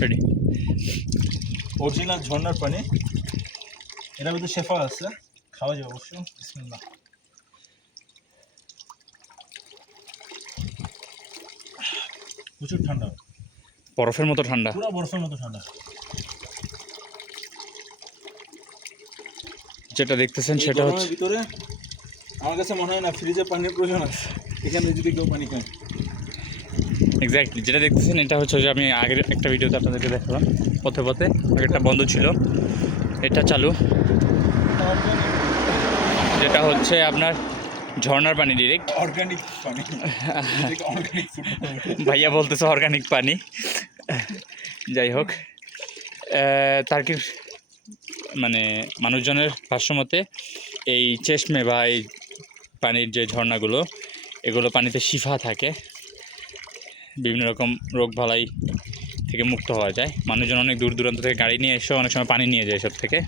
Ready. Original ঝর্ণার পানি, এটার মধ্যে শেফা আছে, খাওয়া যাবে অবশ্য। বিসমিল্লাহ। প্রচুর ঠান্ডা, বরফের মতো ঠান্ডা। পুরো বরফের মতো ঠান্ডা। যেটা দেখতেছেন এই সেটা গরমের হচ্ছে ভিতরে আমার কাছে মনে হয় না ফ্রিজে পানির প্রয়োজন আছে, এখানে যদি কেউ পানি খায়। এক্স্যাক্টলি যেটা দেখতেছেন এটা হচ্ছে যে আমি আগের একটা ভিডিওতে আপনাদেরকে দেখালাম, পথে পথে আগেরটা বন্ধ ছিল, এটা চালু, যেটা হচ্ছে আপনার ঝর্ণার পানি ডিরেক্ট। অর্গানিক পানি, অর্গানিক ফুড। ভাইয়া বলতেছে অর্গানিক পানি। যাই হোক, তার্কির মানে মানুষজনের ভাষ্যমতে এই চেশমে বা এই পানির যে ঝর্ণাগুলো, এগুলো পানিতে শিফা থাকে, বিভিন্ন রকম রোগ বালাই থেকে মুক্ত হওয়া যায়। মানুষজন অনেক দূর দূরান্ত থেকে গাড়ি নিয়ে এসেও অনেক সময় পানি নিয়ে যায় এসব থেকে।